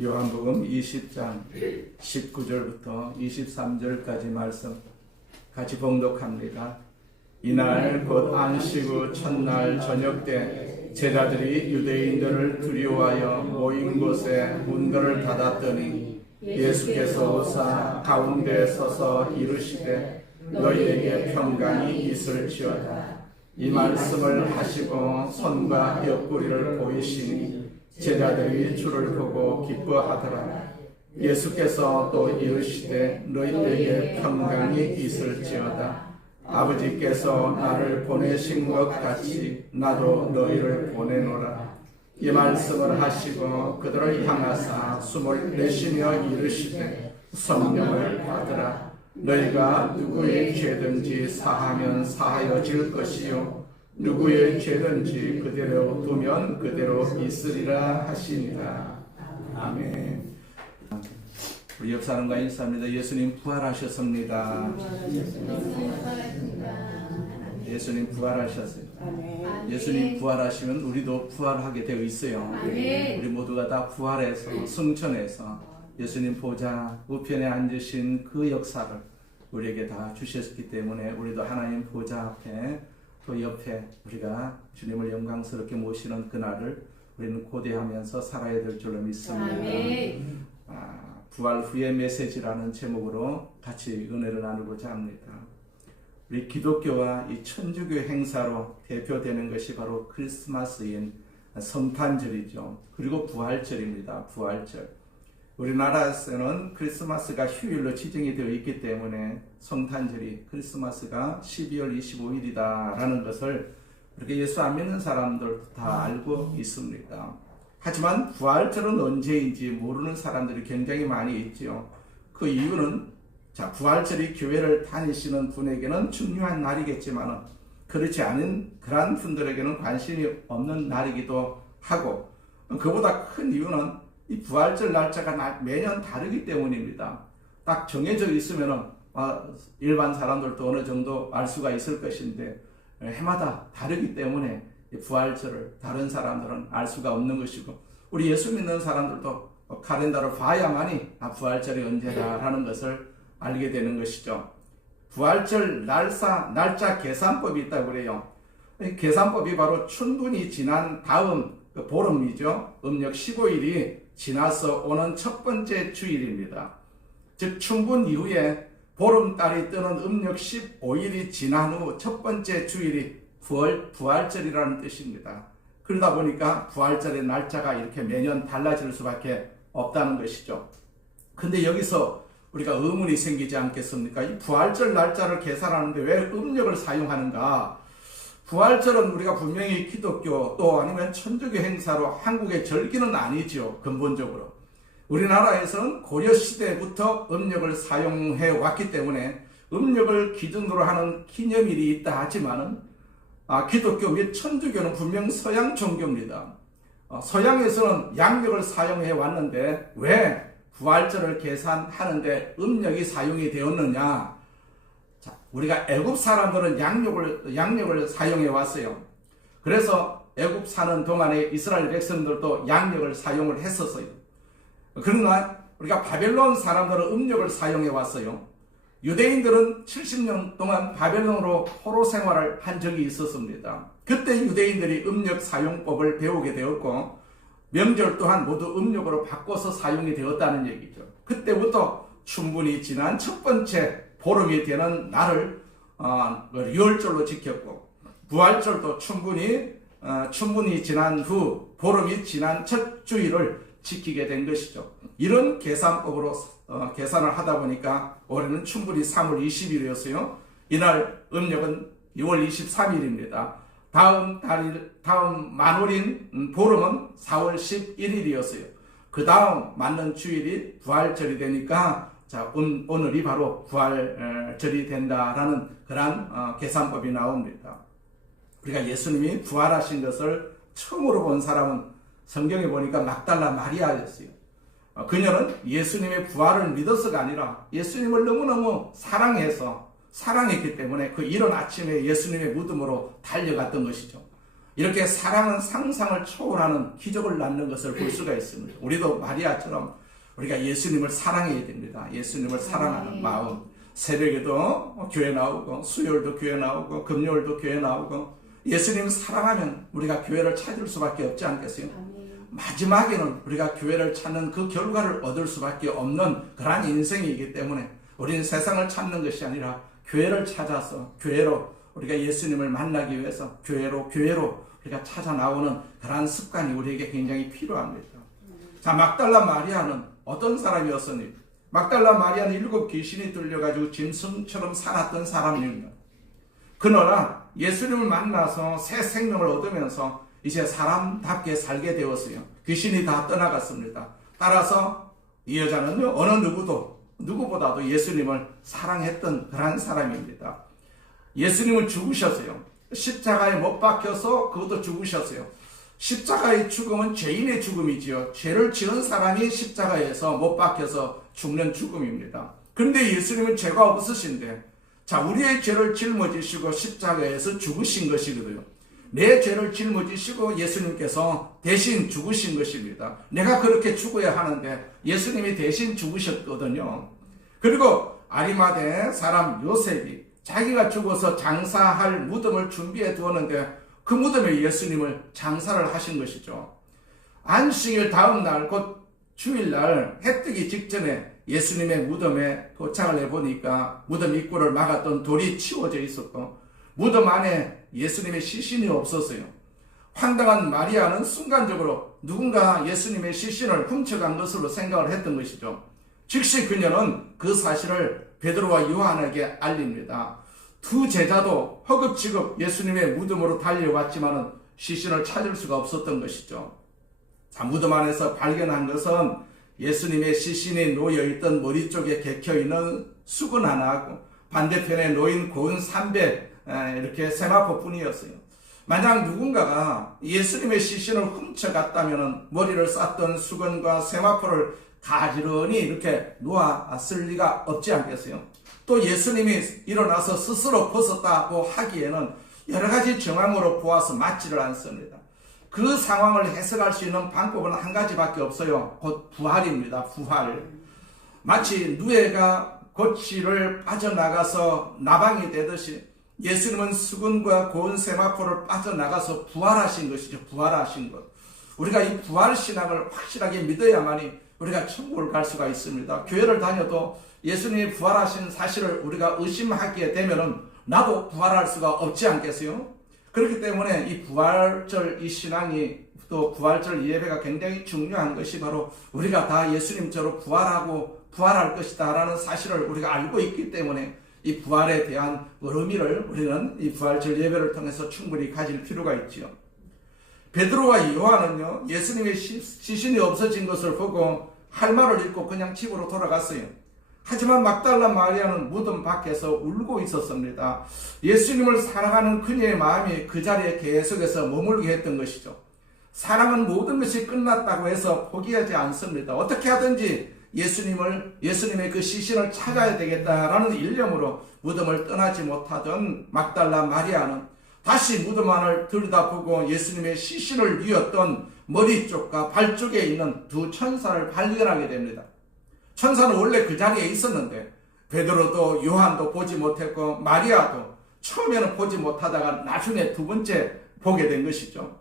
요한복음 20장 19절부터 23절까지 말씀 같이 봉독합니다. 이날 곧 안식 후 첫날 저녁 때 제자들이 유대인들을 두려워하여 모인 곳에 문들을 닫았더니 예수께서 오사 가운데 서서 이르시되 너희에게 평강이 있을지어다. 이 말씀을 하시고 손과 옆구리를 보이시니 제자들이 주를 보고 기뻐하더라. 예수께서 또 이르시되 너희에게 평강이 있을지어다. 아버지께서 나를 보내신 것 같이 나도 너희를 보내노라. 이 말씀을 하시고 그들을 향하사 숨을 내쉬며 이르시되 성령을 받으라. 너희가 누구의 죄든지 사하면 사하여질 것이요 누구의 죄든지 그대로 두면 그대로 있으리라 하시니라. 아멘. 우리 옆 사람과 인사합니다. 예수님 부활하셨습니다. 예수님 부활하셨어요. 예수님 부활하시면 우리도 부활하게 되어 있어요. 우리 모두가 다 부활해서 승천해서 예수님 보좌 우편에 앉으신 그 역사를 우리에게 다 주셨기 때문에 우리도 하나님 보좌 앞에 또 옆에 우리가 주님을 영광스럽게 모시는 그날을 우리는 고대하면서 살아야 될 줄로 믿습니다. 부활 후의 메시지라는 제목으로 같이 은혜를 나누고자 합니다. 우리 기독교와 이 천주교 행사로 대표되는 것이 바로 크리스마스인 성탄절이죠. 그리고 부활절입니다. 부활절. 우리나라에서는 크리스마스가 휴일로 지정이 되어 있기 때문에 성탄절이 크리스마스가 12월 25일이다라는 것을 그렇게 예수 안 믿는 사람들도 다 알고 있습니다. 하지만 부활절은 언제인지 모르는 사람들이 굉장히 많이 있지요. 그 이유는 부활절이 교회를 다니시는 분에게는 중요한 날이겠지만 그렇지 않은 그러한 분들에게는 관심이 없는 날이기도 하고, 그보다 큰 이유는 이 부활절 날짜가 매년 다르기 때문입니다. 딱 정해져 있으면 일반 사람들도 어느 정도 알 수가 있을 것인데 해마다 다르기 때문에 부활절을 다른 사람들은 알 수가 없는 것이고, 우리 예수 믿는 사람들도 카렌더를 봐야만이 부활절이 언제다라는 것을 알게 되는 것이죠. 부활절 날짜 계산법이 있다고 그래요. 이 계산법이 바로 춘분이 지난 다음 보름이죠. 음력 15일이 지나서 오는 첫 번째 주일입니다. 즉 춘분 이후에 보름달이 뜨는 음력 15일이 지난 후 첫 번째 주일이 부활절이라는 뜻입니다. 그러다 보니까 부활절의 날짜가 이렇게 매년 달라질 수밖에 없다는 것이죠. 근데 여기서 우리가 의문이 생기지 않겠습니까? 이 부활절 날짜를 계산하는데 왜 음력을 사용하는가? 부활절은 우리가 분명히 기독교 또 아니면 천주교 행사로 한국의 절기는 아니죠. 근본적으로 우리나라에서는 고려시대부터 음력을 사용해 왔기 때문에 음력을 기준으로 하는 기념일이 있다 하지만은 기독교 및 천주교는 분명 서양 종교입니다. 서양에서는 양력을 사용해 왔는데 왜 부활절을 계산하는데 음력이 사용이 되었느냐? 자, 우리가 애굽 사람들은 양력을 사용해 왔어요. 그래서 애굽 사는 동안에 이스라엘 백성들도 양력을 사용을 했었어요. 그러나 우리가 바벨론 사람들은 음력을 사용해 왔어요. 유대인들은 70년 동안 바벨론으로 포로 생활을 한 적이 있었습니다. 그때 유대인들이 음력 사용법을 배우게 되었고 명절 또한 모두 음력으로 바꿔서 사용이 되었다는 얘기죠. 그때부터 춘분이 지난 첫 번째 보름이 되는 날을 유월절로 지켰고, 부활절도 춘분이 지난 후 보름이 지난 첫 주일을 지키게 된 것이죠. 이런 계산법으로 계산을 하다 보니까 올해는 춘분이 3월 20일이었어요. 이날 음력은 6월 23일입니다. 다음 만월인 보름은 4월 11일이었어요. 그 다음 맞는 주일이 부활절이 되니까 오늘이 바로 부활절이 된다라는 그런 계산법이 나옵니다. 우리가 예수님이 부활하신 것을 처음으로 본 사람은 성경에 보니까 막달라 마리아였어요. 그녀는 예수님의 부활을 믿어서가 아니라 예수님을 너무너무 사랑했기 때문에 그 이른 아침에 예수님의 무덤으로 달려갔던 것이죠. 이렇게 사랑은 상상을 초월하는 기적을 낳는 것을 볼 수가 있습니다. 우리도 마리아처럼 우리가 예수님을 사랑해야 됩니다. 예수님을 사랑하는 마음. 새벽에도 교회 나오고, 수요일도 교회 나오고, 금요일도 교회 나오고, 예수님을 사랑하면 우리가 교회를 찾을 수밖에 없지 않겠어요? 마지막에는 우리가 교회를 찾는 그 결과를 얻을 수밖에 없는 그러한 인생이기 때문에 우리는 세상을 찾는 것이 아니라 교회를 찾아서 교회로 우리가 예수님을 만나기 위해서 교회로 우리가 찾아 나오는 그러한 습관이 우리에게 굉장히 필요합니다. 자, 막달라 마리아는 어떤 사람이었습니까? 막달라 마리아는 7 귀신이 들려가지고 짐승처럼 살았던 사람입니다. 그러나 예수님을 만나서 새 생명을 얻으면서 이제 사람답게 살게 되었어요. 귀신이 다 떠나갔습니다. 따라서 이 여자는요, 어느 누구보다도 예수님을 사랑했던 그런 사람입니다. 예수님은 죽으셨어요. 십자가에 못 박혀서 그것도 죽으셨어요. 십자가의 죽음은 죄인의 죽음이지요. 죄를 지은 사람이 십자가에서 못 박혀서 죽는 죽음입니다. 그런데 예수님은 죄가 없으신데, 자, 우리의 죄를 짊어지시고 십자가에서 죽으신 것이거든요. 내 죄를 짊어지시고 예수님께서 대신 죽으신 것입니다. 내가 그렇게 죽어야 하는데 예수님이 대신 죽으셨거든요. 그리고 아리마대 사람 요셉이 자기가 죽어서 장사할 무덤을 준비해 두었는데 그 무덤에 예수님을 장사를 하신 것이죠. 안식일 다음 날, 곧 주일날 해 뜨기 직전에 예수님의 무덤에 도착을 해보니까 무덤 입구를 막았던 돌이 치워져 있었고 무덤 안에 예수님의 시신이 없었어요. 황당한 마리아는 순간적으로 누군가 예수님의 시신을 훔쳐간 것으로 생각을 했던 것이죠. 즉시 그녀는 그 사실을 베드로와 요한에게 알립니다. 두 제자도 허겁지겁 예수님의 무덤으로 달려왔지만 시신을 찾을 수가 없었던 것이죠. 자, 무덤 안에서 발견한 것은 예수님의 시신이 놓여있던 머리 쪽에 개켜있는 수건 하나하고 반대편에 놓인 고운 삼배, 이렇게 세마포뿐이었어요. 만약 누군가가 예수님의 시신을 훔쳐갔다면 머리를 쌌던 수건과 세마포를 가지런히 이렇게 놓았을 리가 없지 않겠어요? 또 예수님이 일어나서 스스로 벗었다고 하기에는 여러 가지 정황으로 보아서 맞지를 않습니다. 그 상황을 해석할 수 있는 방법은 한 가지밖에 없어요. 곧 부활입니다. 부활. 마치 누에가 고치를 빠져나가서 나방이 되듯이 예수님은 수건과 고운 세마포를 빠져나가서 부활하신 것이죠. 부활하신 것. 우리가 이 부활 신앙을 확실하게 믿어야만이 우리가 천국을 갈 수가 있습니다. 교회를 다녀도 예수님이 부활하신 사실을 우리가 의심하게 되면은 나도 부활할 수가 없지 않겠어요? 그렇기 때문에 이 부활절 이 신앙이 또 부활절 예배가 굉장히 중요한 것이 바로 우리가 다 예수님처럼 부활하고 부활할 것이다 라는 사실을 우리가 알고 있기 때문에 이 부활에 대한 의미를 우리는 이 부활절 예배를 통해서 충분히 가질 필요가 있지요. 베드로와 요한은요, 예수님의 시신이 없어진 것을 보고 할 말을 잃고 그냥 집으로 돌아갔어요. 하지만 막달라 마리아는 무덤 밖에서 울고 있었습니다. 예수님을 사랑하는 그녀의 마음이 그 자리에 계속해서 머물게 했던 것이죠. 사랑은 모든 것이 끝났다고 해서 포기하지 않습니다. 어떻게 하든지 예수님의 그 시신을 찾아야 되겠다라는 일념으로 무덤을 떠나지 못하던 막달라 마리아는 다시 무덤 안을 들여다보고 예수님의 시신을 뉘었던 머리 쪽과 발 쪽에 있는 두 천사를 발견하게 됩니다. 천사는 원래 그 자리에 있었는데 베드로도 요한도 보지 못했고 마리아도 처음에는 보지 못하다가 나중에 두 번째 보게 된 것이죠.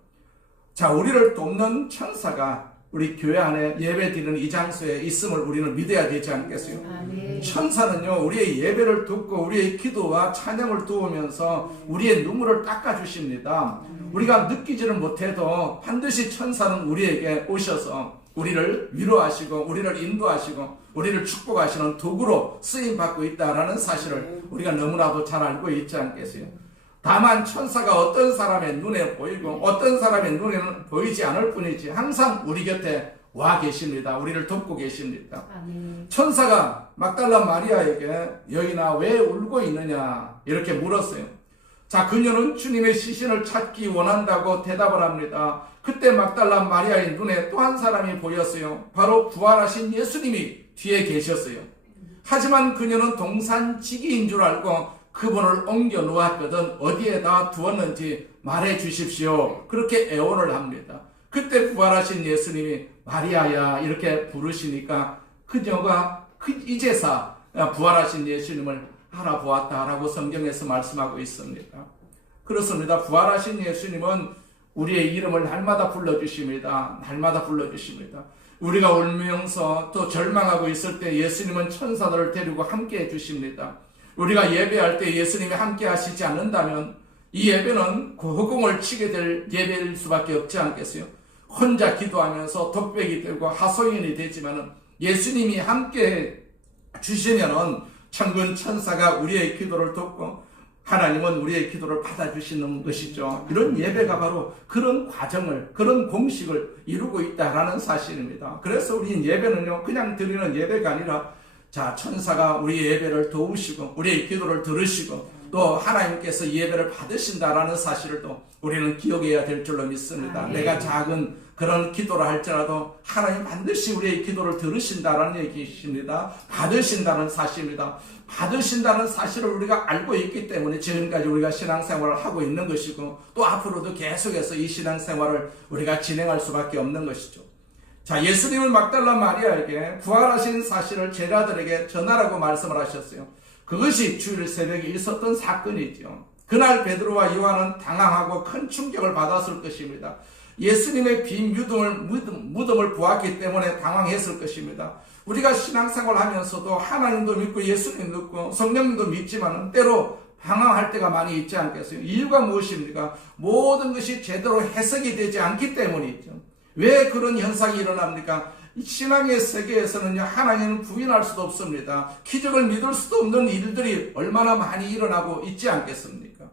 자, 우리를 돕는 천사가 우리 교회 안에 예배 드리는 이 장소에 있음을 우리는 믿어야 되지 않겠어요? 천사는요, 우리의 예배를 듣고 우리의 기도와 찬양을 도우면서 우리의 눈물을 닦아주십니다. 우리가 느끼지를 못해도 반드시 천사는 우리에게 오셔서 우리를 위로하시고 우리를 인도하시고 우리를 축복하시는 도구로 쓰임받고 있다는 사실을 우리가 너무나도 잘 알고 있지 않겠어요? 다만 천사가 어떤 사람의 눈에 보이고 어떤 사람의 눈에는 보이지 않을 뿐이지 항상 우리 곁에 와 계십니다. 우리를 돕고 계십니다. 천사가 막달라 마리아에게 여인아 왜 울고 있느냐 이렇게 물었어요. 자, 그녀는 주님의 시신을 찾기 원한다고 대답을 합니다. 그때 막달라 마리아의 눈에 또 한 사람이 보였어요. 바로 부활하신 예수님이 뒤에 계셨어요. 하지만 그녀는 동산지기인 줄 알고 그분을 옮겨 놓았거든 어디에다 두었는지 말해 주십시오. 그렇게 애원을 합니다. 그때 부활하신 예수님이 마리아야 이렇게 부르시니까 그녀가 이제사 부활하신 예수님을 알아보았다라고 성경에서 말씀하고 있습니다. 그렇습니다. 부활하신 예수님은 우리의 이름을 날마다 불러주십니다. 날마다 불러주십니다. 우리가 울면서 또 절망하고 있을 때 예수님은 천사들을 데리고 함께 해주십니다. 우리가 예배할 때 예수님이 함께 하시지 않는다면 이 예배는 허공을 치게 될 예배일 수밖에 없지 않겠어요? 혼자 기도하면서 독백이 되고 하소연이 되지만 예수님이 함께 주시면은 천군 천사가 우리의 기도를 돕고 하나님은 우리의 기도를 받아주시는 것이죠. 이런 예배가 바로 그런 과정을, 그런 공식을 이루고 있다라는 사실입니다. 그래서 우리 예배는요, 그냥 드리는 예배가 아니라 천사가 우리의 예배를 도우시고 우리의 기도를 들으시고 또 하나님께서 예배를 받으신다라는 사실을 또 우리는 기억해야 될 줄로 믿습니다. 내가 작은 그런 기도를 할지라도 하나님 반드시 우리의 기도를 들으신다라는 얘기이십니다. 받으신다는 사실입니다. 받으신다는 사실을 우리가 알고 있기 때문에 지금까지 우리가 신앙생활을 하고 있는 것이고 또 앞으로도 계속해서 이 신앙생활을 우리가 진행할 수밖에 없는 것이죠. 예수님은 막달라 마리아에게 부활하신 사실을 제자들에게 전하라고 말씀을 하셨어요. 그것이 주일 새벽에 있었던 사건이죠. 그날 베드로와 요한은 당황하고 큰 충격을 받았을 것입니다. 예수님의 빈 무덤을 보았기 때문에 당황했을 것입니다. 우리가 신앙생활을 하면서도 하나님도 믿고 예수님 믿고 성령님도 믿지만 때로 방황할 때가 많이 있지 않겠어요? 이유가 무엇입니까? 모든 것이 제대로 해석이 되지 않기 때문이죠. 왜 그런 현상이 일어납니까? 신앙의 세계에서는요, 하나님은 부인할 수도 없습니다. 기적을 믿을 수도 없는 일들이 얼마나 많이 일어나고 있지 않겠습니까?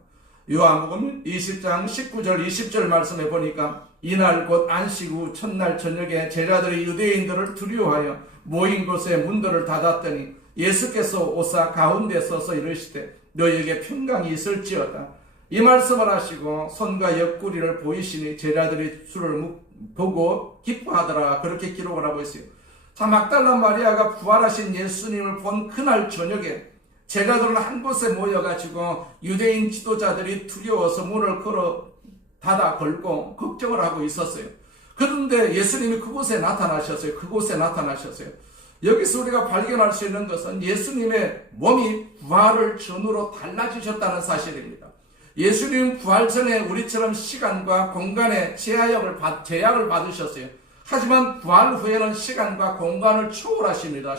요한복음 20장 19절 20절 말씀해 보니까 이날 곧 안식 후 첫날 저녁에 제자들이 유대인들을 두려워하여 모인 곳에 문들을 닫았더니 예수께서 오사 가운데 서서 이르시되 너희에게 평강이 있을지어다. 이 말씀을 하시고 손과 옆구리를 보이시니 제자들이 주를 보고 기뻐하더라. 그렇게 기록을 하고 있어요. 막달라 마리아가 부활하신 예수님을 본 그날 저녁에 제자들은 한 곳에 모여가지고 유대인 지도자들이 두려워서 문을 닫아 걸고 걱정을 하고 있었어요. 그런데 예수님이 그곳에 나타나셨어요. 여기서 우리가 발견할 수 있는 것은 예수님의 몸이 부활을 전후로 달라지셨다는 사실입니다. 예수님 부활 전에 우리처럼 시간과 공간의 제약을 받으셨어요. 하지만 부활 후에는 시간과 공간을 초월하십니다.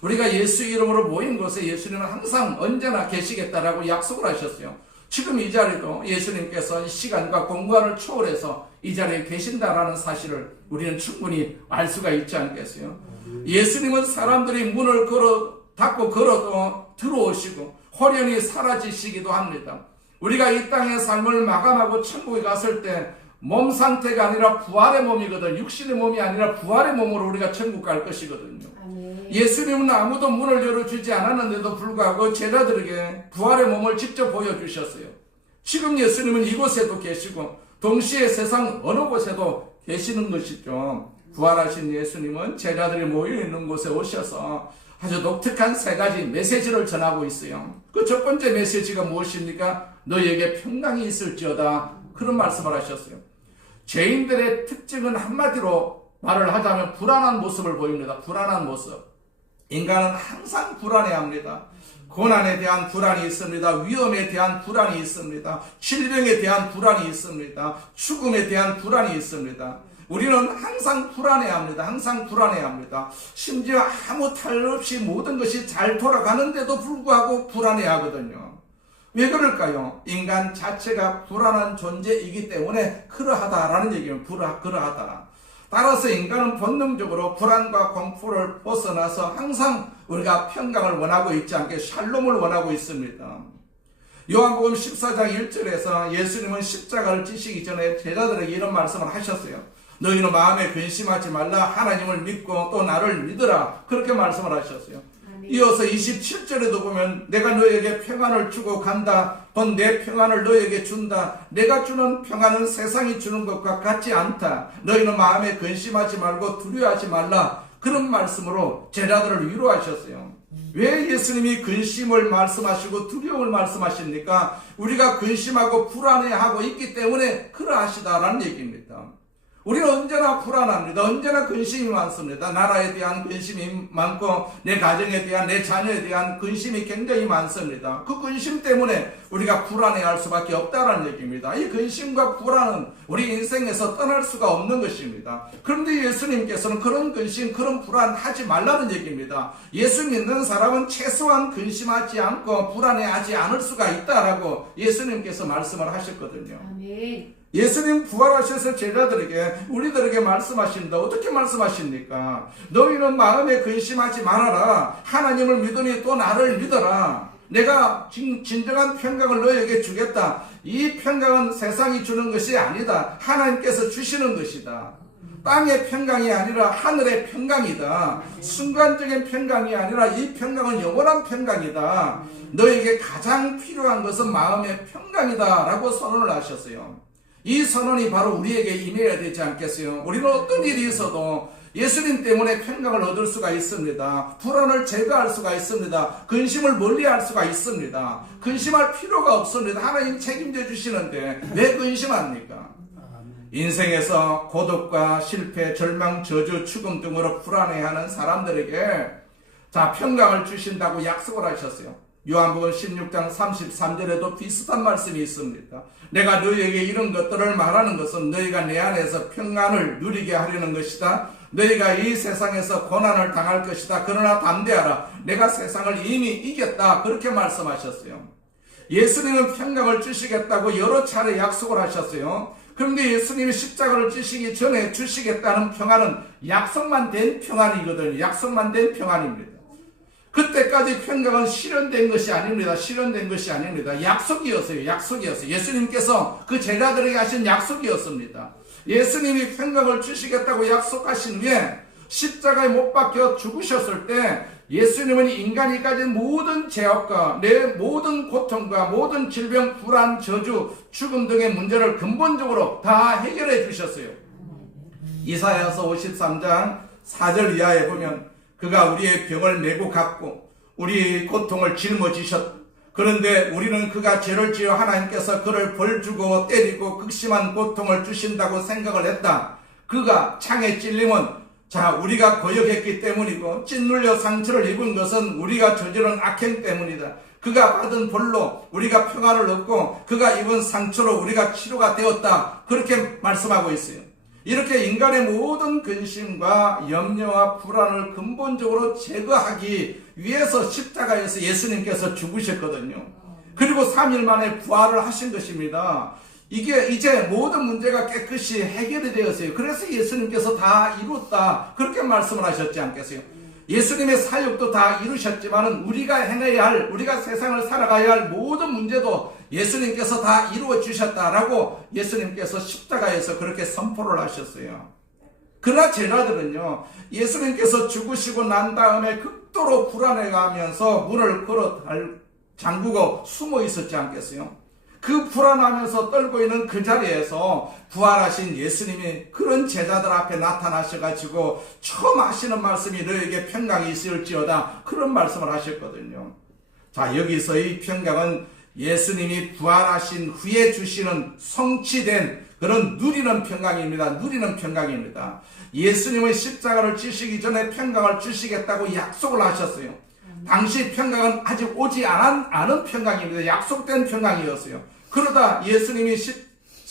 우리가 예수 이름으로 모인 곳에 예수님은 항상 언제나 계시겠다라고 약속을 하셨어요. 지금 이 자리도 예수님께서 시간과 공간을 초월해서 이 자리에 계신다라는 사실을 우리는 충분히 알 수가 있지 않겠어요? 예수님은 사람들이 문을 닫고 걸어도 들어오시고 호련히 사라지시기도 합니다. 우리가 이 땅의 삶을 마감하고 천국에 갔을 때 몸 상태가 아니라 부활의 몸이거든. 육신의 몸이 아니라 부활의 몸으로 우리가 천국 갈 것이거든요. 예수님은 아무도 문을 열어주지 않았는데도 불구하고 제자들에게 부활의 몸을 직접 보여주셨어요. 지금 예수님은 이곳에도 계시고 동시에 세상 어느 곳에도 계시는 것이죠. 부활하신 예수님은 제자들이 모여있는 곳에 오셔서 아주 독특한 세 가지 메시지를 전하고 있어요. 그 첫 번째 메시지가 무엇입니까? 너희에게 평강이 있을지어다. 그런 말씀을 하셨어요. 죄인들의 특징은 한마디로 말을 하자면 불안한 모습을 보입니다. 불안한 모습. 인간은 항상 불안해합니다. 고난에 대한 불안이 있습니다. 위험에 대한 불안이 있습니다. 질병에 대한 불안이 있습니다. 죽음에 대한 불안이 있습니다. 우리는 항상 불안해합니다. 심지어 아무 탈 없이 모든 것이 잘 돌아가는데도 불구하고 불안해하거든요. 왜 그럴까요? 인간 자체가 불안한 존재이기 때문에 그러하다라는 얘기입니다. 그러하다. 따라서 인간은 본능적으로 불안과 공포를 벗어나서 항상 우리가 평강을 원하고 있지 않게 샬롬을 원하고 있습니다. 요한복음 14장 1절에서 예수님은 십자가를 지시기 전에 제자들에게 이런 말씀을 하셨어요. 너희는 마음에 근심하지 말라. 하나님을 믿고 또 나를 믿으라. 그렇게 말씀을 하셨어요. 이어서 27절에도 보면 내가 너에게 평안을 주고 간다. 본 내 평안을 너에게 준다. 내가 주는 평안은 세상이 주는 것과 같지 않다. 너희는 마음에 근심하지 말고 두려워하지 말라. 그런 말씀으로 제자들을 위로하셨어요. 왜 예수님이 근심을 말씀하시고 두려움을 말씀하십니까? 우리가 근심하고 불안해하고 있기 때문에 그러하시다라는 얘기입니다. 우리는 언제나 불안합니다. 언제나 근심이 많습니다. 나라에 대한 근심이 많고 내 가정에 대한, 내 자녀에 대한 근심이 굉장히 많습니다. 그 근심 때문에 우리가 불안해할 수밖에 없다는 얘기입니다. 이 근심과 불안은 우리 인생에서 떠날 수가 없는 것입니다. 그런데 예수님께서는 그런 근심, 그런 불안 하지 말라는 얘기입니다. 예수 믿는 사람은 최소한 근심하지 않고 불안해하지 않을 수가 있다라고 예수님께서 말씀을 하셨거든요. 아멘. 예수님 부활하셔서 제자들에게, 우리들에게 말씀하십니다. 어떻게 말씀하십니까? 너희는 마음에 근심하지 말아라. 하나님을 믿으니 또 나를 믿어라. 내가 진정한 평강을 너희에게 주겠다. 이 평강은 세상이 주는 것이 아니다. 하나님께서 주시는 것이다. 땅의 평강이 아니라 하늘의 평강이다. 순간적인 평강이 아니라 이 평강은 영원한 평강이다. 너에게 가장 필요한 것은 마음의 평강이다 라고 선언을 하셨어요. 이 선언이 바로 우리에게 임해야 되지 않겠어요? 우리는 어떤 일이 있어도 예수님 때문에 평강을 얻을 수가 있습니다. 불안을 제거할 수가 있습니다. 근심을 멀리할 수가 있습니다. 근심할 필요가 없습니다. 하나님 책임져 주시는데 왜 근심합니까? 인생에서 고독과 실패, 절망, 저주, 죽음 등으로 불안해하는 사람들에게 평강을 주신다고 약속을 하셨어요. 요한복음 16장 33절에도 비슷한 말씀이 있습니다. 내가 너희에게 이런 것들을 말하는 것은 너희가 내 안에서 평안을 누리게 하려는 것이다. 너희가 이 세상에서 고난을 당할 것이다. 그러나 담대하라. 내가 세상을 이미 이겼다. 그렇게 말씀하셨어요. 예수님은 평강을 주시겠다고 여러 차례 약속을 하셨어요. 그런데 예수님이 십자가를 지시기 전에 주시겠다는 평안은 약속만 된 평안이거든요. 약속만 된 평안입니다. 그때까지 평강은 실현된 것이 아닙니다. 실현된 것이 아닙니다. 약속이었어요. 약속이었어요. 예수님께서 그 제자들에게 하신 약속이었습니다. 예수님이 평강을 주시겠다고 약속하신 후에 십자가에 못 박혀 죽으셨을 때 예수님은 인간이 가진 모든 죄악과 내 모든 고통과 모든 질병, 불안, 저주, 죽음 등의 문제를 근본적으로 다 해결해 주셨어요. 이사야서 53장 4절 이하에 보면 그가 우리의 병을 메고 갔고 우리의 고통을 짊어지셨다. 그런데 우리는 그가 죄를 지어 하나님께서 그를 벌주고 때리고 극심한 고통을 주신다고 생각을 했다. 그가 창에 찔림은 우리가 거역했기 때문이고 찢눌려 상처를 입은 것은 우리가 저지른 악행 때문이다. 그가 받은 벌로 우리가 평안을 얻고 그가 입은 상처로 우리가 치료가 되었다. 그렇게 말씀하고 있어요. 이렇게 인간의 모든 근심과 염려와 불안을 근본적으로 제거하기 위해서 십자가에서 예수님께서 죽으셨거든요. 그리고 3일 만에 부활을 하신 것입니다. 이게 이제 모든 문제가 깨끗이 해결이 되었어요. 그래서 예수님께서 다 이뤘다. 그렇게 말씀을 하셨지 않겠어요? 예수님의 사역도 다 이루셨지만은 우리가 행해야 할, 우리가 세상을 살아가야 할 모든 문제도 예수님께서 다 이루어 주셨다라고 예수님께서 십자가에서 그렇게 선포를 하셨어요. 그러나 제자들은요, 예수님께서 죽으시고 난 다음에 극도로 불안해가면서 문을 걸어 잠그고 숨어 있었지 않겠어요? 그 불안하면서 떨고 있는 그 자리에서 부활하신 예수님이 그런 제자들 앞에 나타나셔가지고 처음 하시는 말씀이 너에게 평강이 있을지어다, 그런 말씀을 하셨거든요. 여기서 이 평강은 예수님이 부활하신 후에 주시는 성취된 그런 누리는 평강입니다. 누리는 평강입니다. 예수님은 십자가를 지시기 전에 평강을 주시겠다고 약속을 하셨어요. 당시 평강은 아직 오지 않은 평강입니다. 약속된 평강이었어요. 그러다 예수님이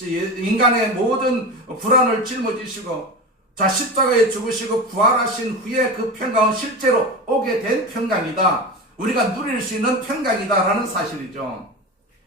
인간의 모든 불안을 짊어지시고 십자가에 죽으시고 부활하신 후에 그 평강은 실제로 오게 된 평강이다. 우리가 누릴 수 있는 평강이다라는 사실이죠.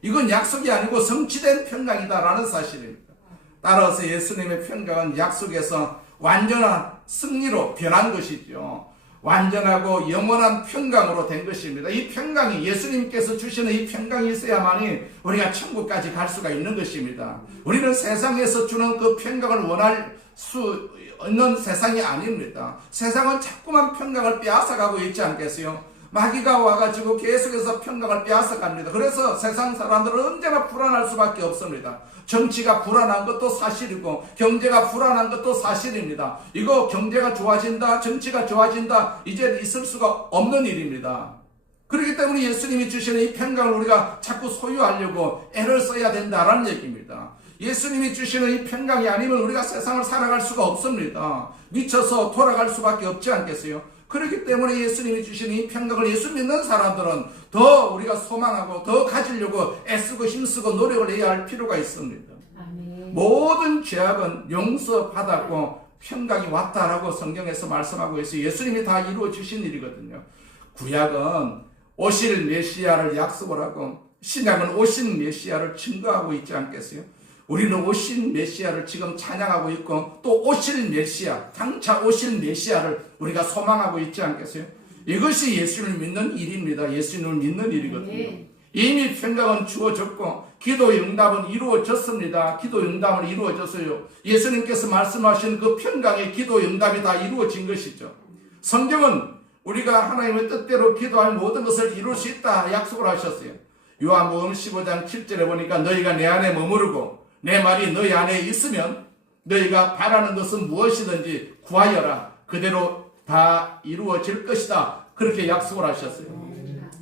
이건 약속이 아니고 성취된 평강이다라는 사실입니다. 따라서 예수님의 평강은 약속에서 완전한 승리로 변한 것이죠. 완전하고 영원한 평강으로 된 것입니다. 이 평강이, 예수님께서 주시는 이 평강이 있어야만이 우리가 천국까지 갈 수가 있는 것입니다. 우리는 세상에서 주는 그 평강을 원할 수 있는 세상이 아닙니다. 세상은 자꾸만 평강을 빼앗아가고 있지 않겠어요? 마귀가 와가지고 계속해서 평강을 빼앗아 갑니다. 그래서 세상 사람들은 언제나 불안할 수밖에 없습니다. 정치가 불안한 것도 사실이고 경제가 불안한 것도 사실입니다. 이거 경제가 좋아진다, 정치가 좋아진다, 이제 있을 수가 없는 일입니다. 그렇기 때문에 예수님이 주시는 이 평강을 우리가 자꾸 소유하려고 애를 써야 된다라는 얘기입니다. 예수님이 주시는 이 평강이 아니면 우리가 세상을 살아갈 수가 없습니다. 미쳐서 돌아갈 수밖에 없지 않겠어요? 그렇기 때문에 예수님이 주시는 이 평강을 예수 믿는 사람들은 더 우리가 소망하고 더 가지려고 애쓰고 힘쓰고 노력을 해야 할 필요가 있습니다. 아멘. 모든 죄악은 용서받았고 평강이 왔다라고 성경에서 말씀하고 있어요. 예수님이 다 이루어 주신 일이거든요. 구약은 오실 메시아를 약속을 하고 신약은 오신 메시아를 증거하고 있지 않겠어요? 우리는 오신 메시아를 지금 찬양하고 있고 또 오실 메시아, 장차 오실 메시아를 우리가 소망하고 있지 않겠어요? 이것이 예수를 믿는 일입니다. 예수님을 믿는 일이거든요. 이미 평강은 주어졌고 기도의 응답은 이루어졌습니다. 기도의 응답은 이루어졌어요. 예수님께서 말씀하신 그 평강의 기도의 응답이 다 이루어진 것이죠. 성경은 우리가 하나님의 뜻대로 기도할 모든 것을 이룰 수 있다 약속을 하셨어요. 요한복음 15장 7절에 보니까 너희가 내 안에 머무르고 내 말이 너희 안에 있으면 너희가 바라는 것은 무엇이든지 구하여라. 그대로 다 이루어질 것이다. 그렇게 약속을 하셨어요.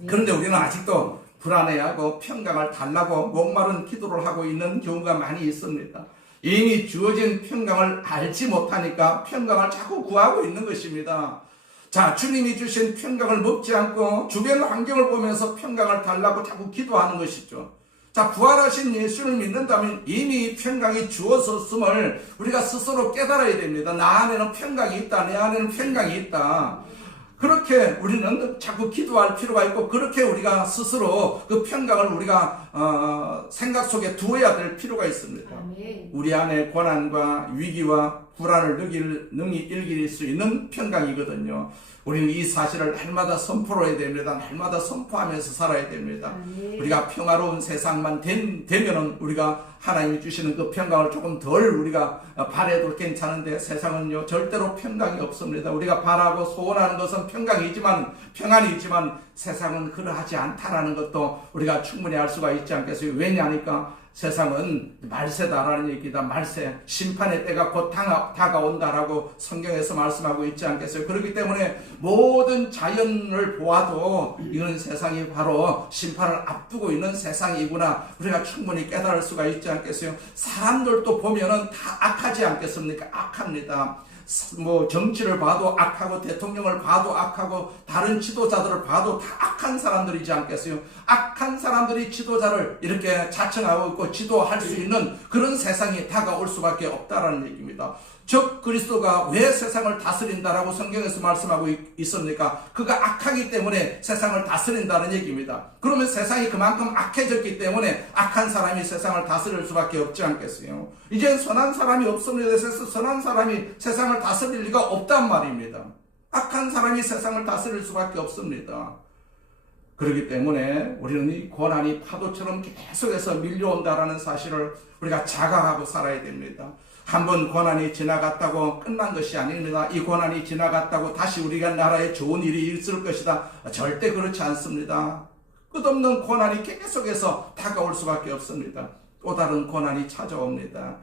그런데 우리는 아직도 불안해하고 평강을 달라고 목마른 기도를 하고 있는 경우가 많이 있습니다. 이미 주어진 평강을 알지 못하니까 평강을 자꾸 구하고 있는 것입니다. 자, 주님이 주신 평강을 먹지 않고 주변 환경을 보면서 평강을 달라고 자꾸 기도하는 것이죠. 자, 부활하신 예수를 믿는다면 이미 평강이 주어졌음을 우리가 스스로 깨달아야 됩니다. 나 안에는 평강이 있다. 내 안에는 평강이 있다. 그렇게 우리는 자꾸 기도할 필요가 있고 그렇게 우리가 스스로 그 평강을 우리가 생각 속에 두어야 될 필요가 있습니다. 아멘. 우리 안에 고난과 위기와 불안을 능히 이길 수 있는 평강이거든요. 우리는 이 사실을 날마다 선포해야 됩니다. 날마다 선포하면서 살아야 됩니다. 아멘. 우리가 평화로운 세상만 되면은 우리가 하나님이 주시는 그 평강을 조금 덜 우리가 바라도 괜찮은데 세상은요 절대로 평강이 없습니다. 우리가 바라고 소원하는 것은 평안이지만 세상은 그러하지 않다라는 것도 우리가 충분히 알 수가 있지 않겠어요? 왜냐하니까 세상은 말세다라는 얘기다. 말세, 심판의 때가 곧 다가온다라고 성경에서 말씀하고 있지 않겠어요? 그렇기 때문에 모든 자연을 보아도 이건 세상이 바로 심판을 앞두고 있는 세상이구나 우리가 충분히 깨달을 수가 있지 않겠어요? 사람들도 보면은 다 악하지 않겠습니까? 악합니다. 뭐 정치를 봐도 악하고 대통령을 봐도 악하고 다른 지도자들을 봐도 다 악한 사람들이지 않겠어요? 악한 사람들이 지도자를 이렇게 자청하고 있고 지도할 수 있는 그런 세상이 다가올 수밖에 없다라는 얘기입니다. 즉 그리스도가 왜 세상을 다스린다라고 성경에서 말씀하고 있습니까? 그가 악하기 때문에 세상을 다스린다는 얘기입니다. 그러면 세상이 그만큼 악해졌기 때문에 악한 사람이 세상을 다스릴 수밖에 없지 않겠어요? 이제 선한 사람이 없습니다. 그래서 선한 사람이 세상을 다스릴 리가 없단 말입니다. 악한 사람이 세상을 다스릴 수밖에 없습니다. 그렇기 때문에 우리는 이 고난이 파도처럼 계속해서 밀려온다라는 사실을 우리가 자각하고 살아야 됩니다. 한번 고난이 지나갔다고 끝난 것이 아닙니다. 이 고난이 지나갔다고 다시 우리가 나라에 좋은 일이 있을 것이다. 절대 그렇지 않습니다. 끝없는 고난이 계속해서 다가올 수밖에 없습니다. 또 다른 고난이 찾아옵니다.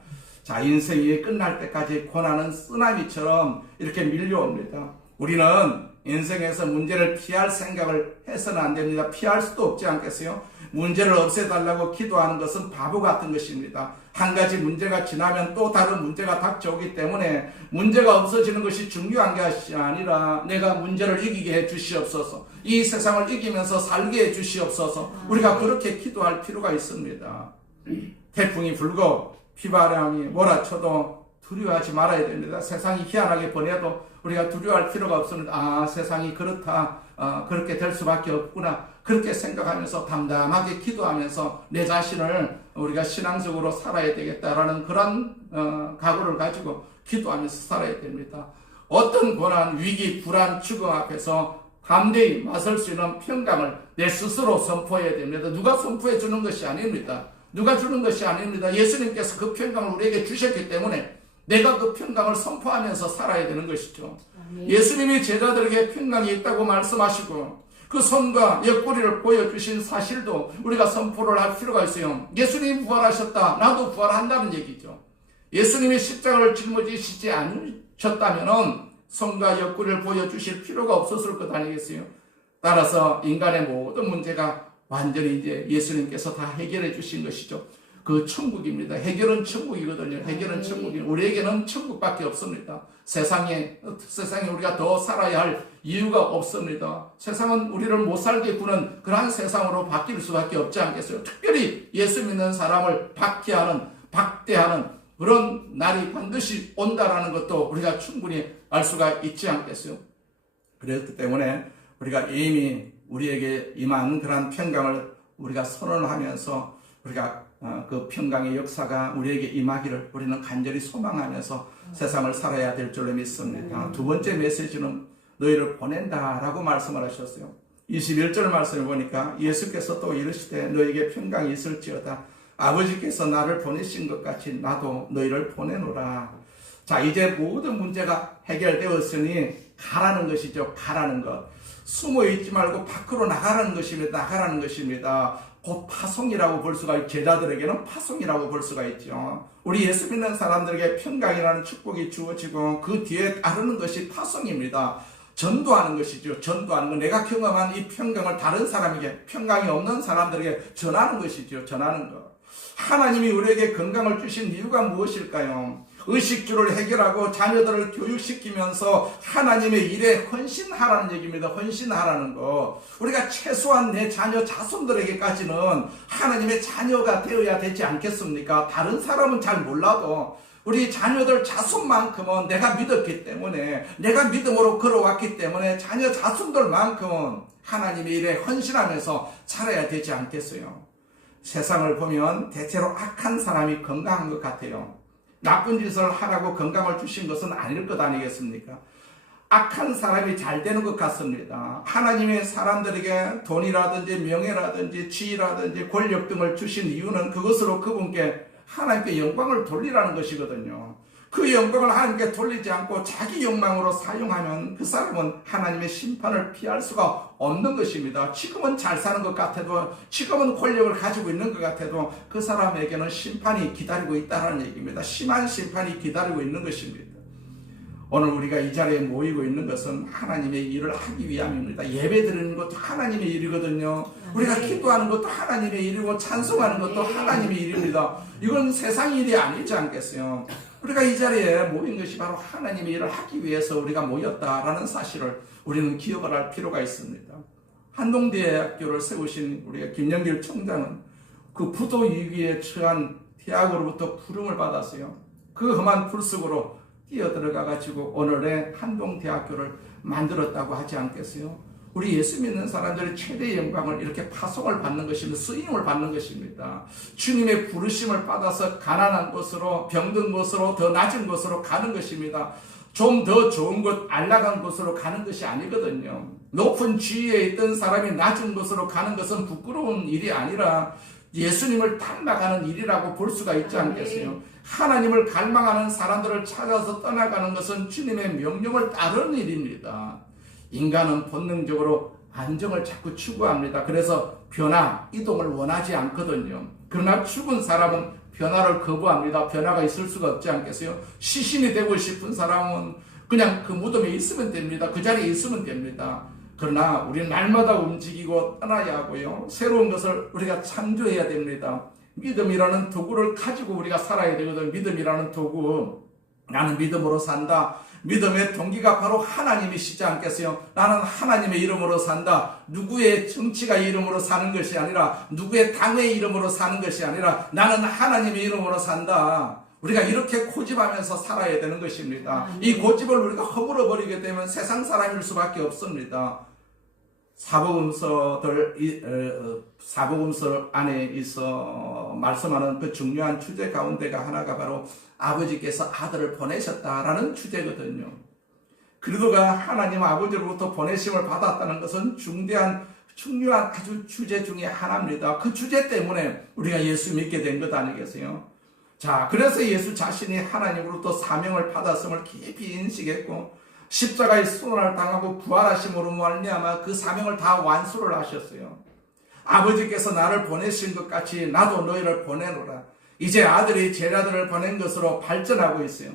자, 인생이 끝날 때까지 고난은 쓰나미처럼 이렇게 밀려옵니다. 우리는 인생에서 문제를 피할 생각을 해서는 안 됩니다. 피할 수도 없지 않겠어요? 문제를 없애달라고 기도하는 것은 바보 같은 것입니다. 한 가지 문제가 지나면 또 다른 문제가 닥쳐오기 때문에 문제가 없어지는 것이 중요한 것이 아니라 내가 문제를 이기게 해 주시옵소서. 이 세상을 이기면서 살게 해 주시옵소서. 우리가 그렇게 기도할 필요가 있습니다. 태풍이 불고 비바람이 몰아쳐도 두려워하지 말아야 됩니다. 세상이 희한하게 보내도 우리가 두려워할 필요가 없습니다. 아, 세상이 그렇다. 그렇게 될 수밖에 없구나. 그렇게 생각하면서 담담하게 기도하면서 내 자신을 우리가 신앙적으로 살아야 되겠다라는 그런 각오를 가지고 기도하면서 살아야 됩니다. 어떤 고난, 위기, 불안, 죽음 앞에서 담대히 맞설 수 있는 평강을 내 스스로 선포해야 됩니다. 누가 선포해 주는 것이 아닙니다. 누가 주는 것이 아닙니다. 예수님께서 그 평강을 우리에게 주셨기 때문에 내가 그 평강을 선포하면서 살아야 되는 것이죠. 아멘. 예수님이 제자들에게 평강이 있다고 말씀하시고 그 손과 옆구리를 보여주신 사실도 우리가 선포를 할 필요가 있어요. 예수님이 부활하셨다. 나도 부활한다는 얘기죠. 예수님이 십자가를 짊어지시지 않으셨다면 손과 옆구리를 보여주실 필요가 없었을 것 아니겠어요? 따라서 인간의 모든 문제가 완전히 이제 예수님께서 다 해결해 주신 것이죠. 그 천국입니다. 해결은 천국이거든요. 해결은 천국이. 우리에게는 천국밖에 없습니다. 세상에 우리가 더 살아야 할 이유가 없습니다. 세상은 우리를 못 살게 구는 그러한 세상으로 바뀔 수밖에 없지 않겠어요. 특별히 예수 믿는 사람을 박대하는 그런 날이 반드시 온다라는 것도 우리가 충분히 알 수가 있지 않겠어요. 그렇기 때문에 우리가 이미 우리에게 임한 그러한 평강을 우리가 선언하면서 우리가 그 평강의 역사가 우리에게 임하기를 우리는 간절히 소망하면서 세상을 살아야 될 줄로 믿습니다. 두 번째 메시지는 너희를 보낸다라고 말씀을 하셨어요. 21절 말씀을 보니까 예수께서 또 이르시되 너희에게 평강이 있을지어다. 아버지께서 나를 보내신 것 같이 나도 너희를 보내노라. 자, 이제 모든 문제가 해결되었으니 가라는 것이죠. 가라는 것. 숨어 있지 말고 밖으로 나가라는 것입니다. 곧 파송이라고 볼 수가 있죠. 제자들에게는 파송이라고 볼 수가 있죠. 우리 예수 믿는 사람들에게 평강이라는 축복이 주어지고 그 뒤에 따르는 것이 파송입니다. 전도하는 것이죠. 전도하는 것. 내가 경험한 이 평강을 다른 사람에게, 평강이 없는 사람들에게 전하는 것이죠. 전하는 것. 하나님이 우리에게 건강을 주신 이유가 무엇일까요? 의식주를 해결하고 자녀들을 교육시키면서 하나님의 일에 헌신하라는 얘기입니다. 헌신하라는 거. 우리가 최소한 내 자녀 자손들에게까지는 하나님의 자녀가 되어야 되지 않겠습니까? 다른 사람은 잘 몰라도 우리 자녀들 자손만큼은 내가 믿었기 때문에, 내가 믿음으로 걸어왔기 때문에 자녀 자손들만큼은 하나님의 일에 헌신하면서 살아야 되지 않겠어요? 세상을 보면 대체로 악한 사람이 건강한 것 같아요. 나쁜 짓을 하라고 건강을 주신 것은 아닐 것 아니겠습니까? 악한 사람이 잘 되는 것 같습니다. 하나님의 사람들에게 돈이라든지 명예라든지 지위라든지 권력 등을 주신 이유는 그것으로 그분께 하나님께 영광을 돌리라는 것이거든요. 그 영광을 하나님께 돌리지 않고 자기 욕망으로 사용하면 그 사람은 하나님의 심판을 피할 수가 없는 것입니다. 지금은 잘 사는 것 같아도, 지금은 권력을 가지고 있는 것 같아도 그 사람에게는 심판이 기다리고 있다는 얘기입니다. 심한 심판이 기다리고 있는 것입니다. 오늘 우리가 이 자리에 모이고 있는 것은 하나님의 일을 하기 위함입니다. 예배 드리는 것도 하나님의 일이거든요. 우리가 기도하는 것도 하나님의 일이고 찬송하는 것도 하나님의 일입니다. 이건 세상 일이 아니지 않겠어요? 우리가 이 자리에 모인 것이 바로 하나님의 일을 하기 위해서 우리가 모였다라는 사실을 우리는 기억을 할 필요가 있습니다. 한동대학교를 세우신 우리가 김영길 총장은 그 부도 위기에 처한 대학으로부터 부름을 받았어요. 그 험한 불 속으로 뛰어들어가가지고 오늘의 한동대학교를 만들었다고 하지 않겠어요? 우리 예수 믿는 사람들이 최대의 영광을 이렇게 파송을 받는 것입니다. 쓰임을 받는 것입니다. 주님의 부르심을 받아서 가난한 곳으로, 병든 곳으로, 더 낮은 곳으로 가는 것입니다. 좀 더 좋은 곳, 안락한 곳으로 가는 것이 아니거든요. 높은 지위에 있던 사람이 낮은 곳으로 가는 것은 부끄러운 일이 아니라 예수님을 닮아가는 일이라고 볼 수가 있지 않겠어요? 하나님을 갈망하는 사람들을 찾아서 떠나가는 것은 주님의 명령을 따르는 일입니다. 인간은 본능적으로 안정을 자꾸 추구합니다. 그래서 변화, 이동을 원하지 않거든요. 그러나 죽은 사람은 변화를 거부합니다. 변화가 있을 수가 없지 않겠어요? 시신이 되고 싶은 사람은 그냥 그 무덤에 있으면 됩니다. 그 자리에 있으면 됩니다. 그러나 우리는 날마다 움직이고 떠나야 하고요. 새로운 것을 우리가 창조해야 됩니다. 믿음이라는 도구를 가지고 우리가 살아야 되거든요. 믿음이라는 도구. 나는 믿음으로 산다. 믿음의 동기가 바로 하나님이시지 않겠어요? 나는 하나님의 이름으로 산다. 누구의 정치가 이름으로 사는 것이 아니라, 누구의 당의 이름으로 사는 것이 아니라, 나는 하나님의 이름으로 산다. 우리가 이렇게 고집하면서 살아야 되는 것입니다. 이 고집을 우리가 허물어 버리게 되면 세상 사람일 수밖에 없습니다. 사복음서 안에 있어 말씀하는 그 중요한 주제 가운데가 하나가 바로 아버지께서 아들을 보내셨다라는 주제거든요. 그리도가 하나님 아버지로부터 보내심을 받았다는 것은 중요한 아주 주제 중에 하나입니다. 그 주제 때문에 우리가 예수 믿게 된 것 아니겠어요? 자, 그래서 예수 자신이 하나님으로부터 사명을 받았음을 깊이 인식했고, 십자가의 순환을 당하고 부활하심으로 말미암아 그 사명을 다 완수를 하셨어요. 아버지께서 나를 보내신 것 같이 나도 너희를 보내노라. 이제 아들이 제자들을 보낸 것으로 발전하고 있어요.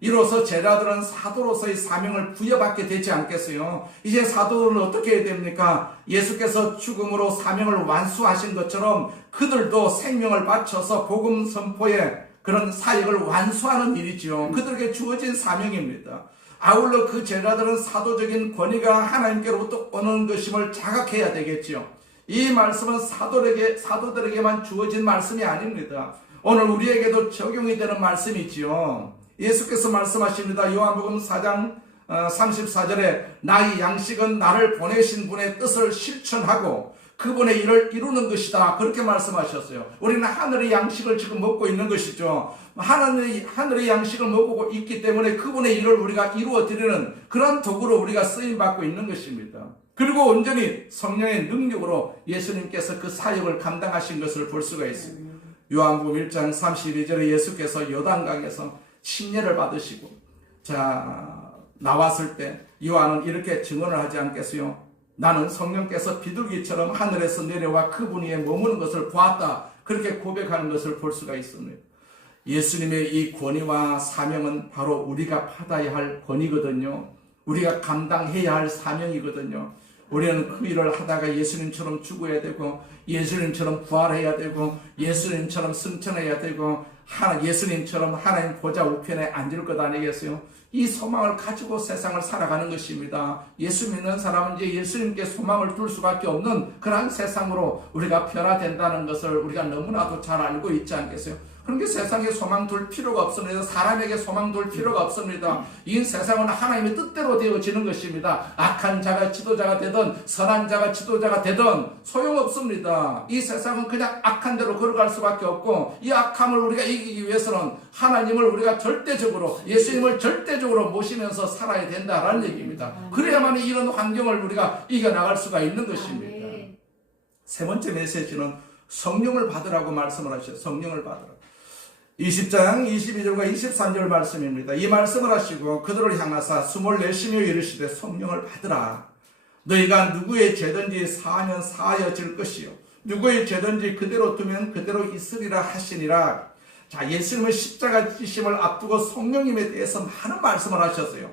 이로써 제자들은 사도로서의 사명을 부여받게 되지 않겠어요? 이제 사도들은 어떻게 해야 됩니까? 예수께서 죽음으로 사명을 완수하신 것처럼 그들도 생명을 바쳐서 복음 선포에 그런 사역을 완수하는 일이죠. 그들에게 주어진 사명입니다. 아울러 그 제자들은 사도적인 권위가 하나님께로부터 오는 것임을 자각해야 되겠죠. 이 말씀은 사도들에게만 주어진 말씀이 아닙니다. 오늘 우리에게도 적용이 되는 말씀이지요. 예수께서 말씀하십니다. 요한복음 4장 34절에 나의 양식은 나를 보내신 분의 뜻을 실천하고 그분의 일을 이루는 것이다. 그렇게 말씀하셨어요. 우리는 하늘의 양식을 지금 먹고 있는 것이죠. 하늘의 양식을 먹고 있기 때문에 그분의 일을 우리가 이루어 드리는 그런 도구로 우리가 쓰임받고 있는 것입니다. 그리고 온전히 성령의 능력으로 예수님께서 그 사역을 감당하신 것을 볼 수가 있습니다. 요한복음 1장 32절에 예수께서 요단강에서 침례를 받으시고 나왔을 때 요한은 이렇게 증언을 하지 않겠어요? 나는 성령께서 비둘기처럼 하늘에서 내려와 그분 위에 머무는 것을 보았다. 그렇게 고백하는 것을 볼 수가 있습니다. 예수님의 이 권위와 사명은 바로 우리가 받아야 할 권위거든요. 우리가 감당해야 할 사명이거든요. 우리는 그 일을 하다가 예수님처럼 죽어야 되고 예수님처럼 부활해야 되고 예수님처럼 승천해야 되고 예수님처럼 하나님 보좌 우편에 앉을 것 아니겠어요? 이 소망을 가지고 세상을 살아가는 것입니다. 예수 믿는 사람은 이제 예수님께 소망을 둘 수밖에 없는 그러한 세상으로 우리가 변화된다는 것을 우리가 너무나도 잘 알고 있지 않겠어요? 그러니까 세상에 소망 둘 필요가 없습니다. 사람에게 소망 둘 필요가 없습니다. 이 세상은 하나님의 뜻대로 되어지는 것입니다. 악한 자가 지도자가 되든 선한 자가 지도자가 되든 소용없습니다. 이 세상은 그냥 악한 대로 걸어갈 수밖에 없고 이 악함을 우리가 이기기 위해서는 하나님을 우리가 절대적으로 예수님을 절대적으로 모시면서 살아야 된다라는 얘기입니다. 그래야만 이런 환경을 우리가 이겨나갈 수가 있는 것입니다. 세 번째 메시지는 성령을 받으라고 말씀을 하셨어요. 성령을 받으라. 20장 22절과 23절 말씀입니다. 이 말씀을 하시고 그들을 향하사 숨을 내쉬며 이르시되 성령을 받으라. 너희가 누구의 죄든지 사하면 사하여질 것이요 누구의 죄든지 그대로 두면 그대로 있으리라 하시니라. 자, 예수님은 십자가 지심을 앞두고 성령님에 대해서 많은 말씀을 하셨어요.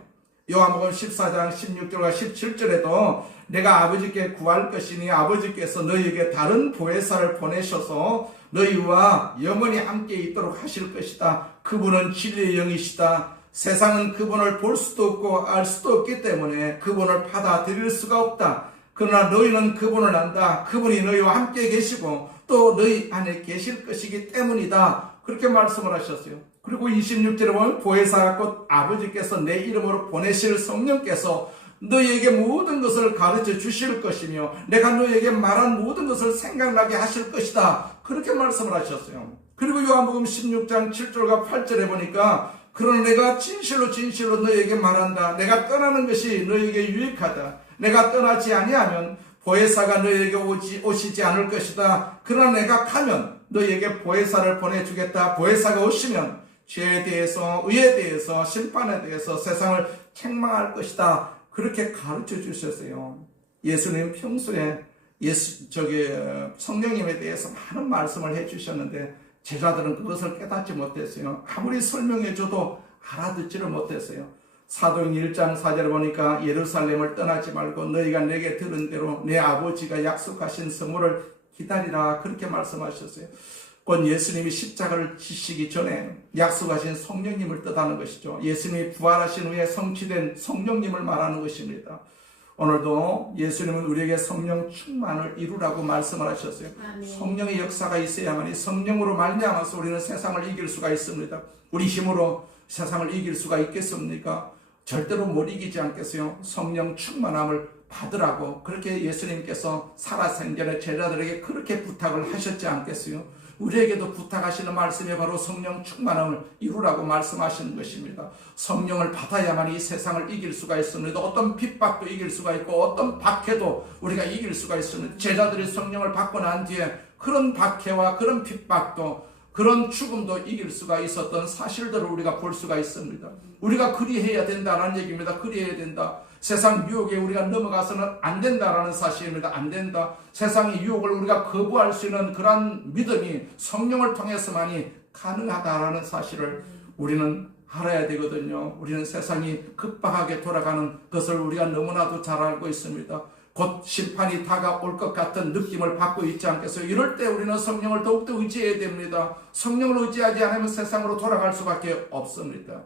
요한복음 14장 16절과 17절에도 내가 아버지께 구할 것이니 아버지께서 너희에게 다른 보혜사를 보내셔서 너희와 영원히 함께 있도록 하실 것이다. 그분은 진리의 영이시다. 세상은 그분을 볼 수도 없고 알 수도 없기 때문에 그분을 받아들일 수가 없다. 그러나 너희는 그분을 안다. 그분이 너희와 함께 계시고 또 너희 안에 계실 것이기 때문이다. 그렇게 말씀을 하셨어요. 그리고 26절에 보면 보혜사 곧 아버지께서 내 이름으로 보내실 성령께서 너희에게 모든 것을 가르쳐 주실 것이며 내가 너희에게 말한 모든 것을 생각나게 하실 것이다. 그렇게 말씀을 하셨어요. 그리고 요한복음 16장 7절과 8절에 보니까 그러나 내가 진실로 진실로 너희에게 말한다. 내가 떠나는 것이 너희에게 유익하다. 내가 떠나지 아니하면 보혜사가 너희에게 오시지 않을 것이다. 그러나 내가 가면 너희에게 보혜사를 보내주겠다. 보혜사가 오시면 죄에 대해서 의에 대해서 심판에 대해서 세상을 책망할 것이다. 그렇게 가르쳐 주셨어요. 예수님 평소에 성령님에 대해서 많은 말씀을 해 주셨는데 제자들은 그것을 깨닫지 못했어요. 아무리 설명해 줘도 알아듣지를 못했어요. 사도행 1장 4절에 보니까 예루살렘을 떠나지 말고 너희가 내게 들은 대로 내 아버지가 약속하신 성물을 기다리라. 그렇게 말씀하셨어요. 곧 예수님이 십자가를 지시기 전에 약속하신 성령님을 뜻하는 것이죠. 예수님이 부활하신 후에 성취된 성령님을 말하는 것입니다. 오늘도 예수님은 우리에게 성령 충만을 이루라고 말씀을 하셨어요. 아멘. 성령의 역사가 있어야만이 성령으로 말미암아서 우리는 세상을 이길 수가 있습니다. 우리 힘으로 세상을 이길 수가 있겠습니까? 절대로 못 이기지 않겠어요? 성령 충만함을 받으라고 그렇게 예수님께서 살아생전에 제자들에게 그렇게 부탁을 하셨지 않겠어요? 우리에게도 부탁하시는 말씀이 바로 성령 충만함을 이루라고 말씀하시는 것입니다. 성령을 받아야만 이 세상을 이길 수가 있습니다. 어떤 핍박도 이길 수가 있고 어떤 박해도 우리가 이길 수가 있습니다. 제자들이 성령을 받고 난 뒤에 그런 박해와 그런 핍박도 그런 죽음도 이길 수가 있었던 사실들을 우리가 볼 수가 있습니다. 우리가 그리해야 된다는 얘기입니다. 그리해야 된다. 세상 유혹에 우리가 넘어가서는 안 된다라는 사실입니다. 안 된다. 세상의 유혹을 우리가 거부할 수 있는 그러한 믿음이 성령을 통해서만이 가능하다라는 사실을 우리는 알아야 되거든요. 우리는 세상이 급박하게 돌아가는 것을 우리가 너무나도 잘 알고 있습니다. 곧 심판이 다가올 것 같은 느낌을 받고 있지 않겠어요? 이럴 때 우리는 성령을 더욱더 의지해야 됩니다. 성령을 의지하지 않으면 세상으로 돌아갈 수밖에 없습니다.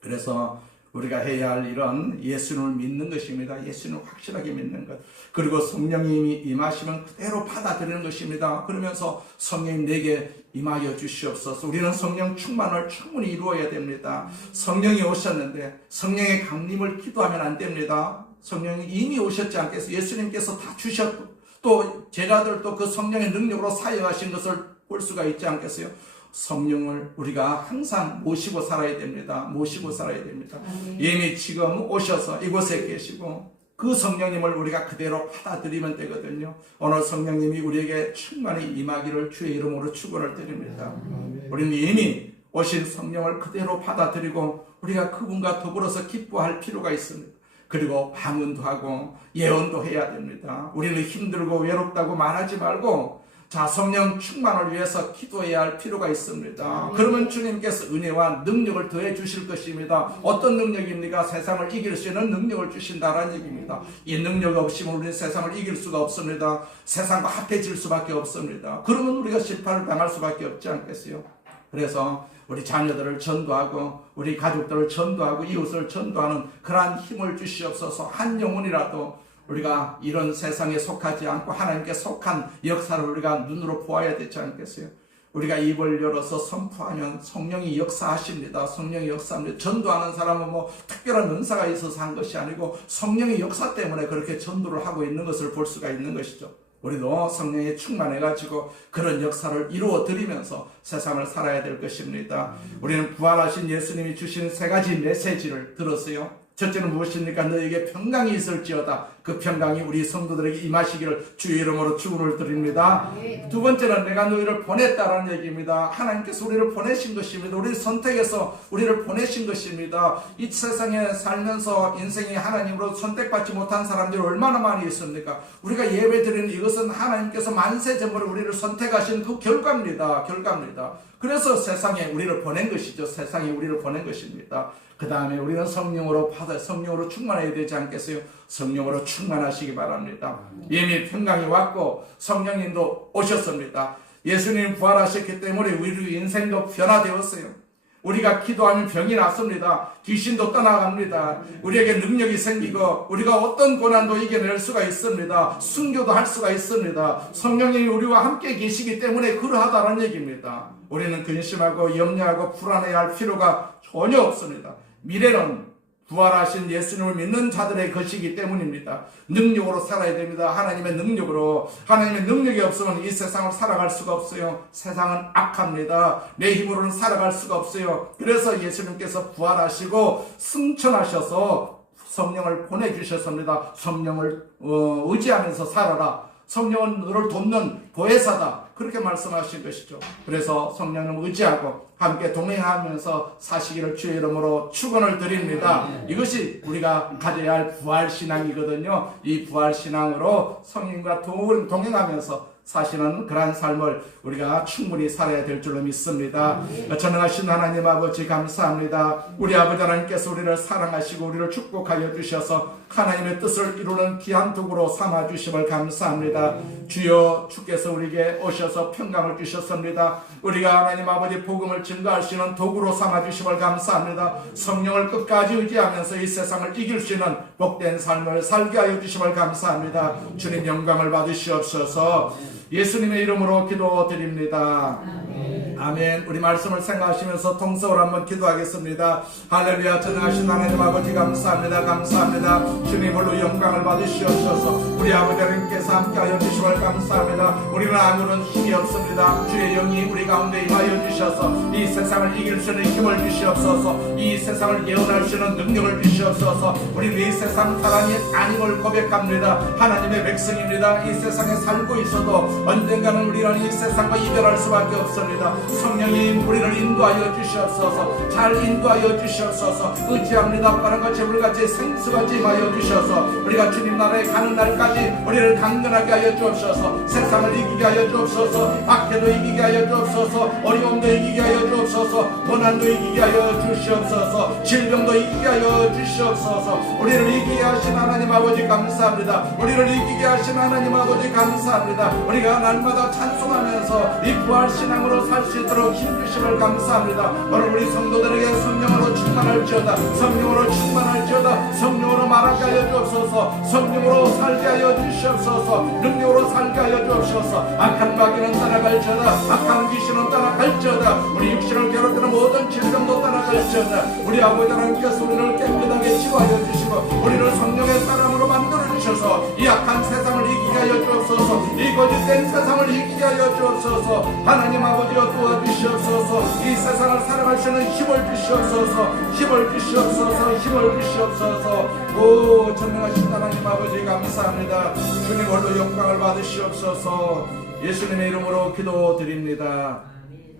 그래서 우리가 해야 할 일은 예수님을 믿는 것입니다. 예수님을 확실하게 믿는 것. 그리고 성령님이 임하시면 그대로 받아들이는 것입니다. 그러면서 성령님 내게 임하여 주시옵소서. 우리는 성령 충만을 충분히 이루어야 됩니다. 성령이 오셨는데 성령의 강림을 기도하면 안 됩니다. 성령이 이미 오셨지 않겠어요? 예수님께서 다 주셨고 또 제자들도 그 성령의 능력으로 사역하신 것을 볼 수가 있지 않겠어요? 성령을 우리가 항상 모시고 살아야 됩니다. 모시고 살아야 됩니다. 이미 지금 오셔서 이곳에 계시고 그 성령님을 우리가 그대로 받아들이면 되거든요. 오늘 성령님이 우리에게 충만히 임하기를 주의 이름으로 축원을 드립니다. 우리는 이미 오신 성령을 그대로 받아들이고 우리가 그분과 더불어서 기뻐할 필요가 있습니다. 그리고 방언도 하고 예언도 해야 됩니다. 우리는 힘들고 외롭다고 말하지 말고 자, 성령 충만을 위해서 기도해야 할 필요가 있습니다. 그러면 주님께서 은혜와 능력을 더해 주실 것입니다. 어떤 능력입니까? 세상을 이길 수 있는 능력을 주신다라는 얘기입니다. 이 능력이 없이면 우리는 세상을 이길 수가 없습니다. 세상과 합해질 수밖에 없습니다. 그러면 우리가 심판을 당할 수밖에 없지 않겠어요? 그래서 우리 자녀들을 전도하고 우리 가족들을 전도하고 이웃을 전도하는 그러한 힘을 주시옵소서. 한 영혼이라도 우리가 이런 세상에 속하지 않고 하나님께 속한 역사를 우리가 눈으로 보아야 되지 않겠어요? 우리가 입을 열어서 선포하면 성령이 역사하십니다. 성령이 역사합니다. 전도하는 사람은 뭐 특별한 은사가 있어서 한 것이 아니고 성령의 역사 때문에 그렇게 전도를 하고 있는 것을 볼 수가 있는 것이죠. 우리도 성령에 충만해가지고 그런 역사를 이루어 드리면서 세상을 살아야 될 것입니다. 우리는 부활하신 예수님이 주신 세 가지 메시지를 들었어요. 첫째는 무엇입니까? 너에게 평강이 있을지어다. 그 평강이 우리 성도들에게 임하시기를 주의 이름으로 축원을 드립니다. 두 번째는 내가 너희를 보냈다라는 얘기입니다. 하나님께서 우리를 보내신 것입니다. 우리를 선택해서 우리를 보내신 것입니다. 이 세상에 살면서 인생이 하나님으로 선택받지 못한 사람들이 얼마나 많이 있습니까? 우리가 예배드리는 이것은 하나님께서 만세전부로 우리를 선택하신 그 결과입니다. 그래서 세상에 우리를 보낸 것이죠. 세상에 우리를 보낸 것입니다. 그 다음에 우리는 성령으로 충만해야 되지 않겠어요? 성령으로 충만하시기 바랍니다. 이미 평강이 왔고 성령님도 오셨습니다. 예수님 부활하셨기 때문에 우리 인생도 변화되었어요. 우리가 기도하면 병이 낫습니다. 귀신도 떠나갑니다. 우리에게 능력이 생기고 우리가 어떤 고난도 이겨낼 수가 있습니다. 순교도 할 수가 있습니다. 성령님이 우리와 함께 계시기 때문에 그러하다는 얘기입니다. 우리는 근심하고 염려하고 불안해야 할 필요가 전혀 없습니다. 미래는 부활하신 예수님을 믿는 자들의 것이기 때문입니다. 능력으로 살아야 됩니다. 하나님의 능력으로. 하나님의 능력이 없으면 이 세상을 살아갈 수가 없어요. 세상은 악합니다. 내 힘으로는 살아갈 수가 없어요. 그래서 예수님께서 부활하시고 승천하셔서 성령을 보내주셨습니다. 성령을 의지하면서 살아라. 성령은 너를 돕는 보혜사다. 그렇게 말씀하신 것이죠. 그래서 성령을 의지하고 함께 동행하면서 사시기를 주의 이름으로 축원을 드립니다. 이것이 우리가 가져야 할 부활신앙이거든요. 이 부활신앙으로 성령과 동행하면서 사시는 그러한 삶을 우리가 충분히 살아야 될 줄로 믿습니다. 전능하신 하나님 아버지 감사합니다. 우리 아버지 하나님께서 우리를 사랑하시고 우리를 축복하여 주셔서 하나님의 뜻을 이루는 귀한 도구로 삼아 주심을 감사합니다. 주여 주께서 우리에게 오셔서 평강을 주셨습니다. 우리가 하나님 아버지 복음을 증거할 수 있는 도구로 삼아 주심을 감사합니다. 성령을 끝까지 의지하면서 이 세상을 이길 수 있는 복된 삶을 살게 하여 주심을 감사합니다. 주님 영광을 받으시옵소서. 예수님의 이름으로 기도드립니다. 아멘. 우리 말씀을 생각하시면서 통성으로 한번 기도하겠습니다. 할렐루야. 전능하신 하나님 아버지 감사합니다. 주님 홀로 영광을 받으시옵소서. 우리 아버지 하나님께서 함께하여 주심을 감사합니다. 우리는 아무런 힘이 없습니다. 주의 영이 우리 가운데 임하여 주셔서 이 세상을 이길 수 있는 힘을 주시옵소서. 이 세상을 예언할 수 있는 능력을 주시옵소서. 우리는 이 세상 사람이 아님을 고백합니다. 하나님의 백성입니다. 이 세상에 살고 있어도 언젠가는 우리는 이 세상과 이별할 수밖에 없습니다. 성령님 우리를 인도하여 주시옵소서. 잘 인도하여 주시옵소서. 의지합니다. 바람과 재물같이 생수같이 임하여 주셔서 우리가 주님 나라에 가는 날까지 우리를 강건하게 하여 주옵소서. 세상을 이기게 하여 주옵소서. 박해도 이기게 하여 주옵소서. 어려움도 이기게 하여 주옵소서. 고난도 이기게 하여 주시옵소서. 질병도 이기게 하여 주시옵소서. 우리를 이기게 하신 하나님 아버지 감사합니다. 우리를 이기게 하신 하나님 아버지 감사합니다. 우리가 날마다 찬송하면서 이 부활신앙으로 살 수 있도록 힘주심을 감사합니다. 오늘 우리 성도들에게 성령으로 충만할지어다. 성령으로 충만할지어다. 성령으로 말하게 하여 주옵소서. 성령으로 살게 하여 주시옵소서. 능력으로 살게 하여 주옵소서. 악한 마귀는 따라갈지어다. 악한 귀신은 따라갈지어다. 우리 육신을 괴롭히는 모든 질병도 따라갈지어다. 우리 아버지 하나님께서 우리를 깨끗하게 치유하여 주시고 우리를 성령의 사람으로 만들어 주셔서 이 악한 세상을 이기게 하여 주옵소서. 이 거짓된 세상을 이기게 하여 주옵소서. 하나님 아버지여 도와주시옵소서. 이 세상을 살아갈 수 있는 힘을 주시옵소서. 힘을 주시옵소서. 힘을 주시옵소서. 오 전능하신 하나님 아버지 감사합니다. 주님 홀로 영광을 받으시옵소서. 예수님의 이름으로 기도드립니다.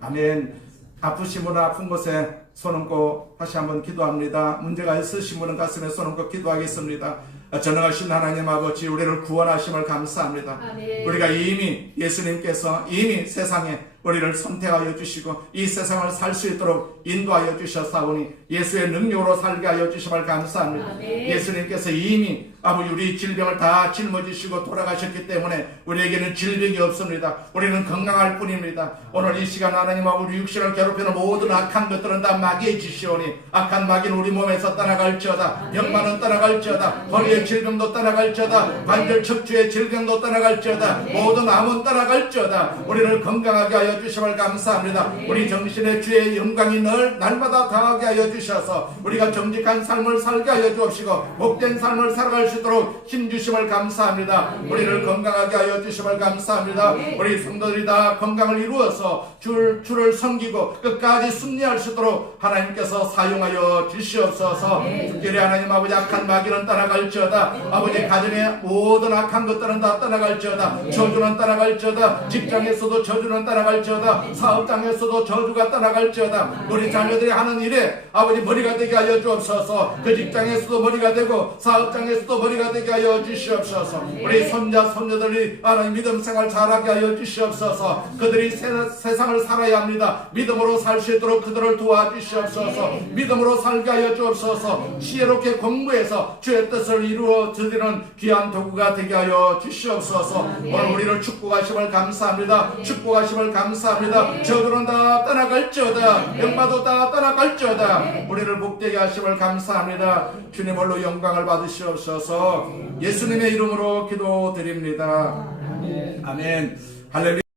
아멘. 아프신 분은 아픈 곳에 손 얹고 다시 한번 기도합니다. 문제가 있으신 분은 가슴에 손 얹고 기도하겠습니다. 전능하신 하나님 아버지 우리를 구원하심을 감사합니다. 아멘. 우리가 이미 예수님께서 이미 세상에 우리를 선택하여 주시고 이 세상을 살 수 있도록 인도하여 주셨사오니 예수의 능력으로 살게 하여 주심을 감사합니다. 아멘. 예수님께서 이미 아버지 우리 질병을 다 짊어지시고 돌아가셨기 때문에 우리에게는 질병이 없습니다. 우리는 건강할 뿐입니다. 오늘 이 시간 하나님 아버지 육신을 괴롭히는 모든 악한 것들은 다 마귀의 짓이오니 악한 마귀는 우리 몸에서 떠나갈지어다. 병만은 떠나갈지어다. 허리의 질병도 떠나갈지어다. 관절 척추의 질병도 떠나갈지어다. 모든 암은 떠나갈지어다. 우리를 건강하게 하여 주심을 감사합니다. 우리 정신의 주의 영광이 늘 날마다 다하게 하여 주셔서 우리가 정직한 삶을 살게 하여 주옵시고 복된 삶을 살아갈 수 있도록 힘주심을 감사합니다. 우리를 건강하게 하여 주심을 감사합니다. 우리 성도들이 다 건강을 이루어서 주를 섬기고 끝까지 순례할 수 있도록 하나님께서 사용하여 주시옵소서. 특별히 하나님 아버지 악한 마귀는 떠나갈지어다. 아버지 가정의 모든 악한 것들은 다 떠나갈지어다. 저주는 떠나갈지어다. 직장에서도 저주는 떠나갈지어다. 사업장에서도 저주가 떠나갈지어다. 우리 자녀들이 하는 일에 아버지 머리가 되게 하여 주옵소서. 그 직장에서도 머리가 되고 사업장에서도 머리가 되게 하여 주시옵소서. 우리 손자 손녀들이 하나님 믿음 생활 잘하게 하여 주시옵소서. 그들이 세상을 살아야 합니다. 믿음으로 살 수 있도록 그들을 도와주시옵소서. 믿음으로 살게 하여 주옵소서. 지혜롭게 공부해서 주의 뜻을 이루어 드리는 귀한 도구가 되게 하여 주시옵소서. 오늘 우리를 축복하심을 감사합니다. 축복하심을 감사합니다. 저들은 다 떠나갈지어다. 병마도 다 떠나갈지어다. 우리를 복되게 하심을 감사합니다. 주님 홀로 영광을 받으시옵소서. 예수님의 이름으로 기도드립니다. 아멘. 할렐루야.